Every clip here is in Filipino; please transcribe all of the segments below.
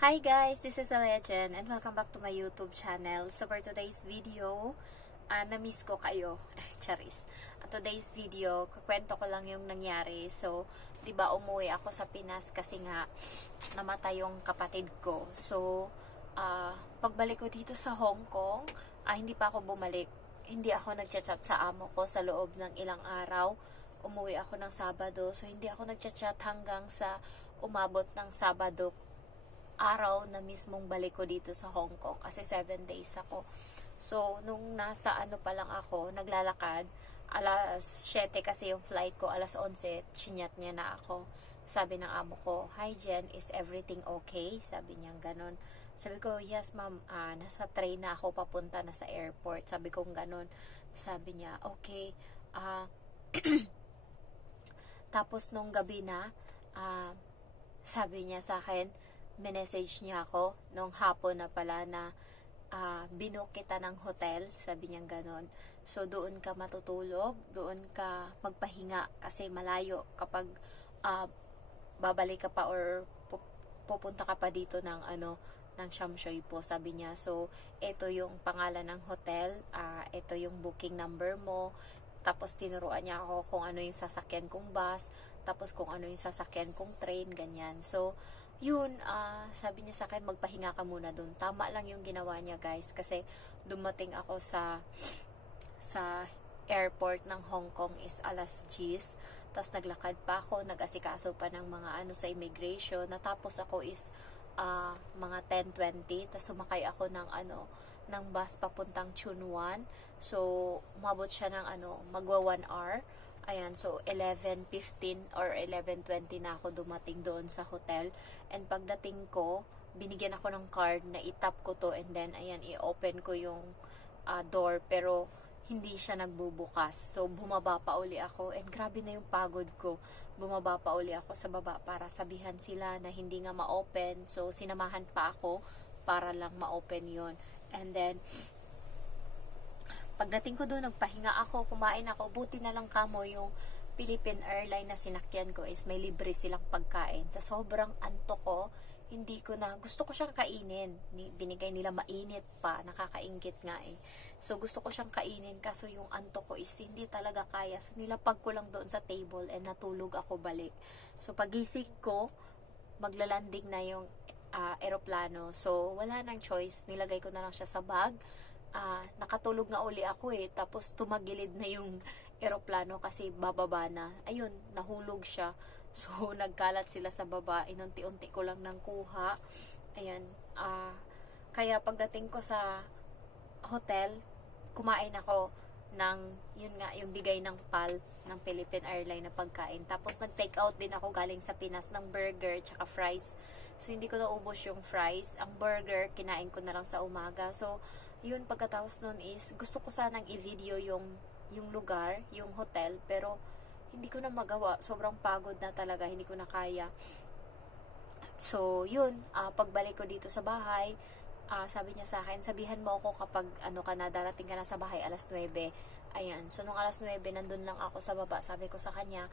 Hi guys, this is Legend and welcome back to my YouTube channel. So for today's video, na-miss ko kayo. Charis. Today's video, kukwento ko lang yung nangyari. So, 'di ba umuwi ako sa Pinas kasi nga namatay yung kapatid ko. So, pagbalik ko dito sa Hong Kong, hindi pa ako bumalik. Hindi ako nagchat-chat sa amo ko sa loob ng ilang araw. Umuwi ako ng Sabado. So, hindi ako nagchat-chat hanggang sa umabot ng Sabado araw na mismong balik ko dito sa Hong Kong kasi 7 days ako. So, nung nasa pa lang ako, naglalakad, alas 7 kasi yung flight ko, alas 11, chinyat niya na ako. Sabi ng amo ko, "Hi Jen, is everything okay?" Sabi niya ganon. Sabi ko, "Yes ma'am, nasa train na ako papunta na sa airport." Sabi ko ganon. Sabi niya, "Okay." Tapos nung gabi na, sabi niya sa akin, message niya ako nung hapon na pala na binook kita ng hotel, sabi niya ganon. So doon ka matutulog, doon ka magpahinga kasi malayo kapag babalik ka pa or pupunta ka pa dito ng ng Shamshoy po, sabi niya. So ito yung pangalan ng hotel, ito yung booking number mo. Tapos tinuruan niya ako kung ano yung sasakyan kong bus, tapos kung ano yung sasakyan kong train, ganyan. So yun, sabi niya sa akin, magpahinga ka muna dun. Tama lang yung ginawa niya guys, kasi dumating ako sa airport ng Hong Kong is alas 10. Tapos naglakad pa ako, nag-asikaso pa ng mga sa immigration. Natapos ako is mga 10:20. Tapos sumakay ako ng bus papuntang Chunwan. So umabot siya ng magwa 1 hour. Ayan, so 11:15 or 11:20 na ako dumating doon sa hotel. And pagdating ko, binigyan ako ng card na itap ko to and then ayan, i-open ko yung door pero hindi siya nagbubukas. So bumaba pa uli ako and grabe na yung pagod ko. Bumaba pa uli ako sa baba para sabihan sila na hindi nga ma-open. So sinamahan pa ako para lang ma-open yon. And then pagdating ko doon, nagpahinga ako, kumain ako. Buti na lang kamo yung Philippine Airlines na sinakyan ko is may libre silang pagkain. Sa sobrang antok ko, hindi ko na, gusto ko siyang kainin. Binigay nila mainit pa, nakakainggit nga eh. So gusto ko siyang kainin, kaso yung antok ko is hindi talaga kaya. So nilapag ko lang doon sa table and natulog ako balik. So pagising ko, maglalanding na yung eroplano. So wala nang choice, nilagay ko na lang siya sa bag. Nakatulog nga uli ako eh, tapos tumagilid na yung eroplano kasi bababa na. Ayun, nahulog siya. So nagkalat sila sa baba, inunti-unti ko lang nang kuha. Ayan, kaya pagdating ko sa hotel, kumain ako ng yun nga, yung bigay ng PAL ng Philippine Airlines na pagkain. Tapos nag-take out din ako galing sa Pinas ng burger tsaka fries. So hindi ko naubos yung fries. Ang burger, kinain ko na lang sa umaga. So yun, pagkatapos nun is gusto ko sanang i-video yung lugar, yung hotel, pero hindi ko na magawa. Sobrang pagod na talaga, hindi ko na kaya. So yun, pagbalik ko dito sa bahay, sabi niya sa akin, sabihan mo ako kapag ka na, darating ka na sa bahay alas 9. Ayan, so nung alas 9 nandun lang ako sa baba. Sabi ko sa kanya,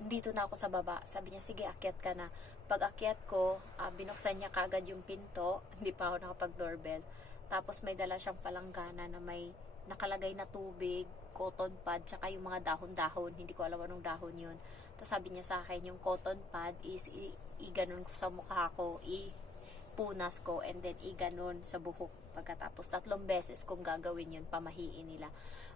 dito na ako sa baba. Sabi niya, sige, akyat ka na. Pag akyat ko, binuksan niya kagad yung pinto. Hindi pa ako nakapag-doorbell. Tapos may dala siyang palanggana na may nakalagay na tubig, cotton pad, tsaka yung mga dahon-dahon. Hindi ko alam anong dahon yun. Tapos sabi niya sa akin, yung cotton pad is iganon ko sa mukha ko, punas ko, and then iganon sa buhok. Pagkatapos 3 beses kung gagawin yun, pamahiin nila.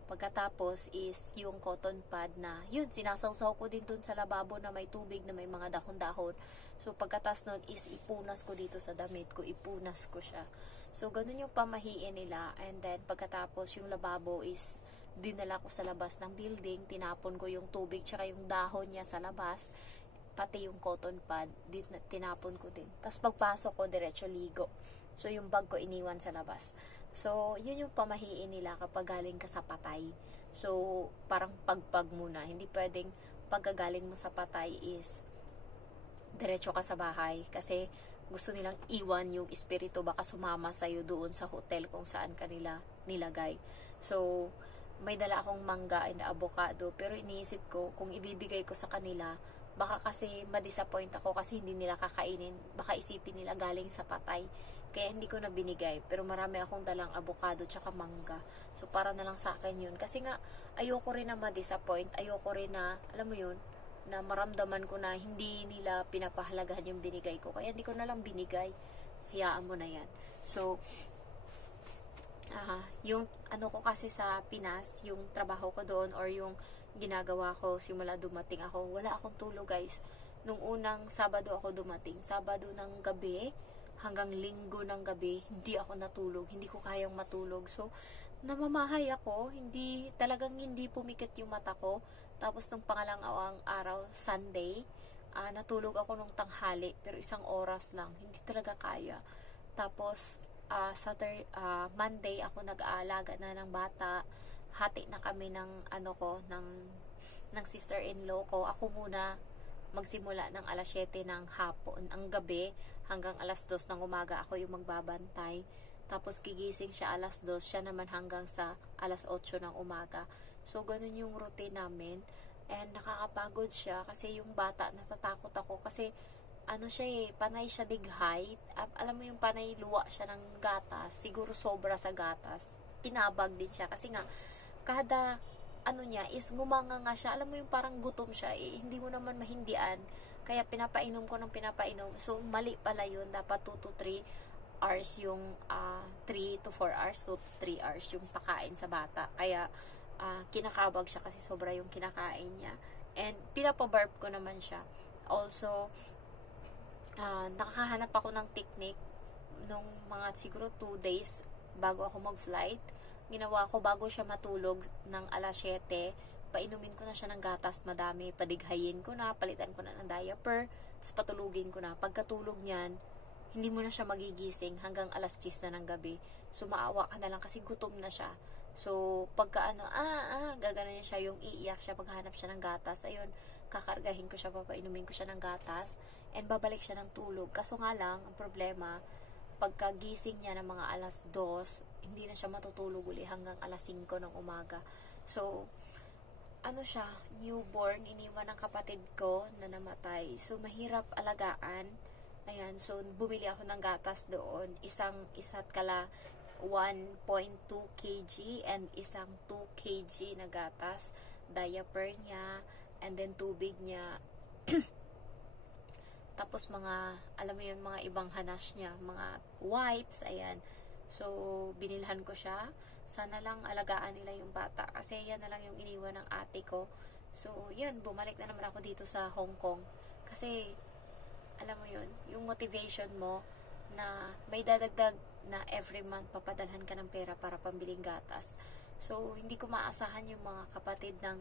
Pagkatapos is yung cotton pad na yun, sinasawsaw ko din dun sa lababo na may tubig na may mga dahon-dahon. So pagkatapos nun is ipunas ko dito sa damit ko, ipunas ko siya. So ganun yung pamahiin nila. And then pagkatapos yung lababo is dinala ko sa labas ng building, tinapon ko yung tubig tsaka yung dahon niya sa labas, pati yung cotton pad, tinapon ko din. Tapos pagpasok ko, diretso ligo. So yung bag ko iniwan sa labas. So yun yung pamahiin nila kapag galing ka sa patay. So parang pagpag muna. Hindi pwedeng pagkagaling mo sa patay is diretso ka sa bahay. Kasi gusto nilang iwan yung espiritu, baka sumama sa'yo doon sa hotel kung saan kanila nilagay. So may dala akong mangga and avocado, pero iniisip ko kung ibibigay ko sa kanila, Baka kasi ma-disappoint ako kasi hindi nila kakainin. Baka isipin nila galing sa patay. Kaya hindi ko na binigay. Pero marami akong dalang avocado tsaka mangga. So, para na lang sa akin yun. Kasi nga, ayoko rin na ma-disappoint. Ayoko rin na, alam mo yun, na maramdaman ko na hindi nila pinapahalagahan yung binigay ko. Kaya hindi ko na lang binigay. Hayaan mo na yan. So, yung ano ko kasi sa Pinas, yung trabaho ko doon or yung ginagawa ko simula dumating ako, wala akong tulog guys. Nung unang Sabado ako dumating, Sabado ng gabi hanggang Linggo ng gabi, hindi ako natulog, hindi ko kayang matulog. So, namamahay ako, talagang hindi pumikit yung mata ko. Tapos nung pangalawang araw, Sunday, natulog ako nung tanghali, pero 1 oras lang, hindi talaga kaya. Tapos, Monday ako nag-aalaga na ng bata. Hati na kami ng ng sister-in-law ko. Ako muna magsimula ng alas 7 ng hapon, ang gabi, hanggang alas 2 ng umaga ako yung magbabantay. Tapos gigising siya alas 2, siya naman hanggang sa alas 8 ng umaga. So, ganun yung routine namin. And nakakapagod siya kasi yung bata, natatakot ako kasi panay siya dighay. Alam mo yung panay luwa siya ng gatas. Siguro sobra sa gatas. Tinabag din siya kasi nga kada niya is ngumanga nga siya. Alam mo yung parang gutom siya. Hindi mo naman mahindian. Kaya pinapainom ko ng pinapainom. So mali pala yun. Dapat 2 to 3 hours yung 3 to 4 hours, 2 to 3 hours yung pakain sa bata. Kaya kinakabag siya kasi sobra yung kinakain niya. And pinapabarb ko naman siya. Also, nakahanap ako ng technique nung mga siguro 2 days bago ako mag-flight. Ginawa ko bago siya matulog ng alas 7, painumin ko na siya ng gatas madami, padighayin ko na, palitan ko na ng diaper, tapos patulugin ko na. Pagkatulog niyan, hindi mo na siya magigising hanggang alas 10 na ng gabi. So, maawa ka na lang kasi gutom na siya. So, pagka gagana niya siya, yung iiyak siya, paghanap siya ng gatas, ayun, kakargahin ko siya, papainumin ko siya ng gatas, and babalik siya ng tulog. Kaso nga lang, ang problema, pagkagising niya ng mga alas 2, hindi na siya matutulog uli hanggang alas 5 ng umaga. So, siya, newborn, iniwan ng kapatid ko na namatay. So, mahirap alagaan. Ayan, so, bumili ako ng gatas doon. Isa't kala 1.2 kg and isang 2 kg na gatas. Diaper niya, and then tubig niya. Tapos alam mo yun, mga ibang hanas niya, mga wipes, ayan. So, binilhan ko siya. Sana lang alagaan nila yung bata. Kasi yan na lang yung iniwan ng ate ko. So, yun, bumalik na naman ako dito sa Hong Kong. Kasi, alam mo yun, yung motivation mo na may dadagdag na every month papadalhan ka ng pera para pambiling gatas. So, hindi ko maasahan yung mga kapatid ng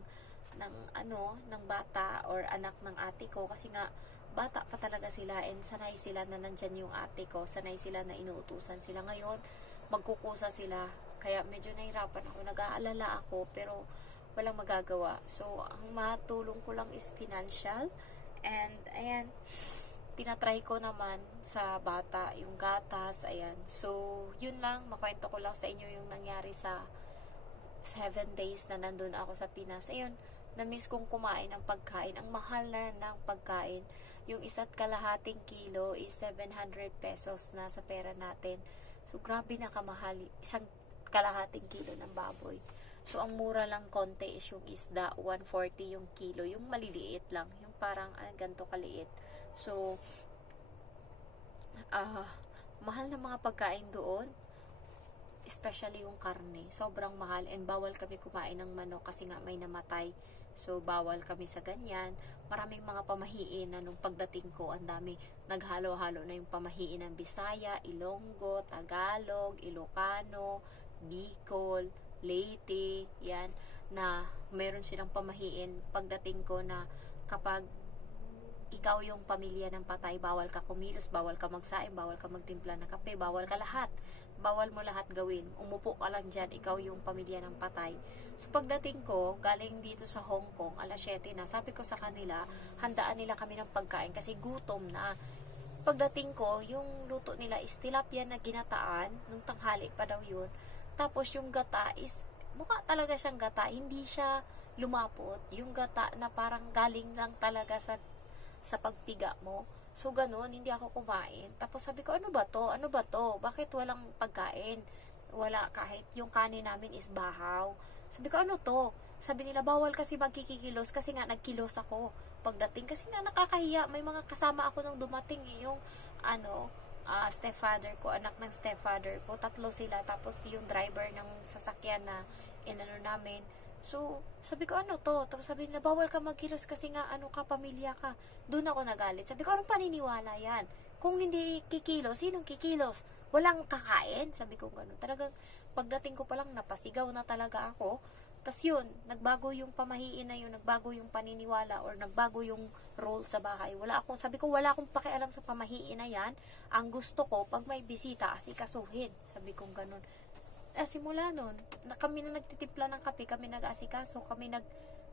bata or anak ng ate ko kasi nga bata pa talaga sila and sanay sila na nandyan yung ate ko, sanay sila na inuutusan sila. Ngayon magkukusa sila, kaya medyo nahirapan ako, nag-aalala ako, pero walang magagawa. So ang matulong ko lang is financial, and ayan, tinatry ko naman sa bata yung gatas, ayan. So yun lang, makwento ko lang sa inyo yung nangyari sa 7 days na nandun ako sa Pinas. Ayun, na-miss kong kumain ng pagkain. Ang mahal na ng pagkain. Yung 1.5 kilo is 700 pesos na sa pera natin. So, grabe na kamahal. 1.5 kilo ng baboy. So, ang mura lang konti is yung isda. 140 yung kilo. Yung maliliit lang. Yung parang ganito kaliit. So, mahal na mga pagkain doon. Especially yung karne. Sobrang mahal. And bawal kami kumain ng manok kasi nga may namatay. So, bawal kami sa ganyan. Maraming mga pamahiin na nung pagdating ko, ang dami. Naghalo-halo na yung pamahiin ng Bisaya, Ilonggo, Tagalog, Ilocano, Bicol, Leyte, yan. Na meron silang pamahiin pagdating ko na kapag ikaw yung pamilya ng patay, bawal ka kumilos, bawal ka magsaing, bawal ka magtimpla ng kape, bawal ka lahat. Bawal mo lahat gawin. Umupo ka lang dyan, ikaw yung pamilya ng patay. So, pagdating ko, galing dito sa Hong Kong, alas 7 na, sabi ko sa kanila, handaan nila kami ng pagkain kasi gutom na. Pagdating ko, yung luto nila is tilapia na ginataan, nung tanghali pa daw yun. Tapos, yung gata is, mukha talaga siyang gata, hindi siya lumapot. Yung gata na parang galing lang talaga sa sa pagpiga mo. So, ganun, hindi ako kumain. Tapos sabi ko, ano ba to? Ano ba to? Bakit walang pagkain? Wala, kahit yung kanin namin is bahaw. Sabi ko, ano to? Sabi nila, bawal kasi magkikikilos kasi nga nagkilos ako pagdating. Kasi nga nakakahiya, may mga kasama ako nung dumating yung stepfather ko, anak ng stepfather ko, 3 sila, tapos yung driver ng sasakyan na inano namin. So, sabi ko, ano to? Tapos sabi nila, bawal ka magkilos kasi nga, pamilya ka. Doon ako nagalit. Sabi ko, anong paniniwala yan? Kung hindi kikilos, sinong kikilos? Walang kakain? Sabi ko, gano'n. Talagang, pagdating ko palang, napasigaw na talaga ako. Tapos yun, nagbago yung pamahiin na yun, nagbago yung paniniwala, or nagbago yung role sa bahay. Sabi ko, wala akong pakialam sa pamahiin na yan. Ang gusto ko, pag may bisita, asikasuhin. Sabi ko, gano'n. Simula nun, kami na nagtitimpla ng kape, kami nag-asikaso, kami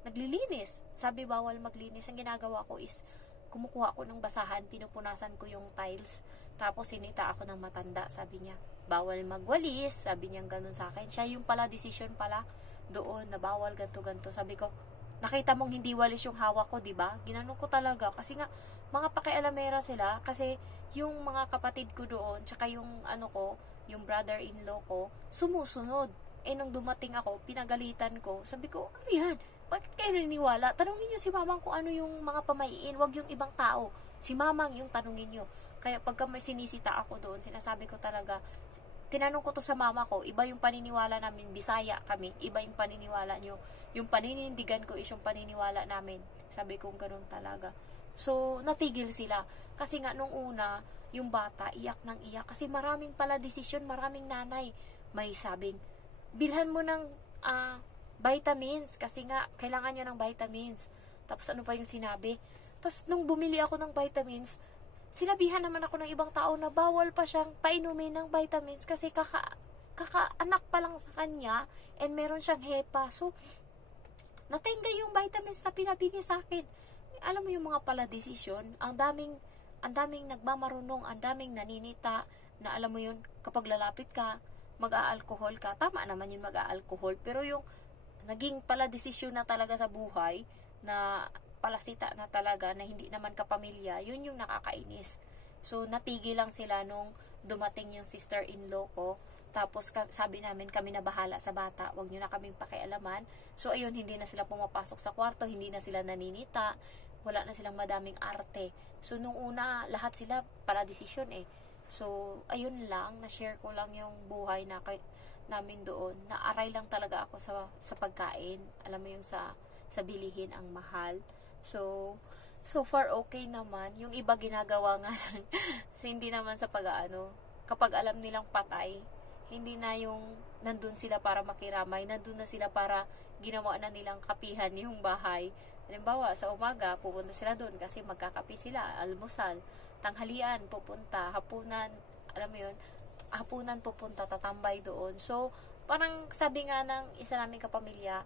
naglilinis. Sabi bawal maglinis. Ang ginagawa ko is, kumukuha ako ng basahan, pinupunasan ko yung tiles, tapos sinita ako ng matanda. Sabi niya, bawal magwalis. Sabi niya ganun sa akin. Siya yung pala, decision pala doon, na bawal ganto-ganto. Sabi ko, nakita mong hindi walis yung hawak ko, diba? Ginanong ko talaga. Kasi nga, mga pakialamera sila, kasi yung mga kapatid ko doon, tsaka yung yung brother-in-law ko, sumusunod. Nung dumating ako, pinagalitan ko. Sabi ko, ano yan? Bakit kayo naniniwala? Tanungin nyo si mamang kung ano yung mga pamahiin, wag yung ibang tao. Si mamang yung tanungin nyo. Kaya pagka may sinisita ako doon, sinasabi ko talaga, tinanong ko to sa mama ko, iba yung paniniwala namin, Bisaya kami, iba yung paniniwala nyo. Yung paninindigan ko is yung paniniwala namin. Sabi ko, ganun talaga. So, natigil sila. Kasi nga, nung una, yung bata, iyak ng iyak. Kasi maraming pala desisyon, maraming nanay. May sabing, bilhan mo ng vitamins. Kasi nga, kailangan niya ng vitamins. Tapos ano pa yung sinabi? Tapos nung bumili ako ng vitamins, sinabihan naman ako ng ibang tao na bawal pa siyang painumin ng vitamins kasi kakaanak pa lang sa kanya and meron siyang hepa. So, natingga yung vitamins na pinabili sa akin. Alam mo yung mga pala desisyon, ang daming nagmamarunong, ang daming naninita, na alam mo yun, kapag lalapit ka, mag-aalkohol ka, tama naman yun mag-aalkohol, pero yung naging pala desisyon na talaga sa buhay, na palasita na talaga, na hindi naman kapamilya, yun yung nakakainis. So, natigil lang sila nung dumating yung sister-in-law ko, tapos sabi namin, kami na bahala sa bata, wag nyo na kaming pakialaman. So, ayun, hindi na sila pumapasok sa kwarto, hindi na sila naninita, wala na silang madaming arte. So, nung una, lahat sila pala desisyon eh. So, ayun lang, na-share ko lang yung buhay namin doon. Naaray lang talaga ako sa pagkain. Alam mo yung sa bilihin ang mahal. So far okay naman. Yung iba ginagawa nga lang. Kasi hindi naman sa kapag alam nilang patay, hindi na yung nandun sila para makiramay, nandun na sila para ginawa na nilang kapihan yung bahay. Halimbawa, sa umaga, pupunta sila doon kasi magkakapi sila, almusal, tanghalian, pupunta, hapunan, alam mo yun, hapunan pupunta, tatambay doon. So, parang sabi nga ng isa naming kapamilya,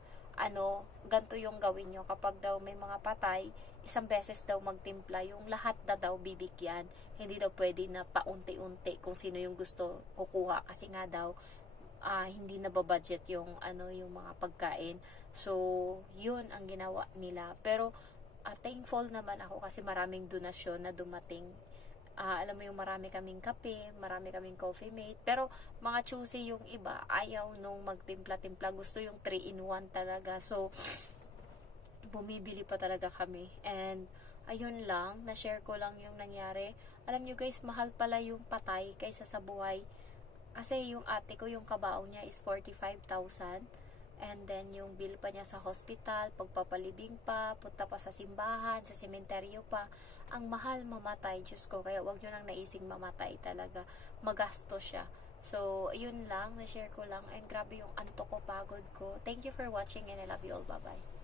ganito yung gawin nyo. Kapag daw may mga patay, isang beses daw magtimpla, yung lahat daw bibigyan. Hindi daw pwede na paunti-unti kung sino yung gusto kukuha. Kasi nga daw, hindi na ba-budget yung mga pagkain. So, yun ang ginawa nila. Pero, thankful naman ako kasi maraming donasyon na dumating. Alam mo yung marami kaming kape, marami kaming coffee mate. Pero, mga choosy yung iba, ayaw nung magtimpla-timpla. Gusto yung 3-in-1 talaga. So, bumibili pa talaga kami. And, ayun lang, na-share ko lang yung nangyari. Alam nyo guys, mahal pala yung patay kaysa sa buhay. Kasi yung ate ko, yung kabaong niya is 45,000. And then, yung bill pa niya sa hospital, pagpapalibing pa, punta pa sa simbahan, sa sementeryo pa. Ang mahal mamatay, Diyos ko. Kaya wag nyo nang naising mamatay talaga. Magasto siya. So, ayun lang, na-share ko lang. And grabe yung antok ko, pagod ko. Thank you for watching and I love you all. Bye-bye.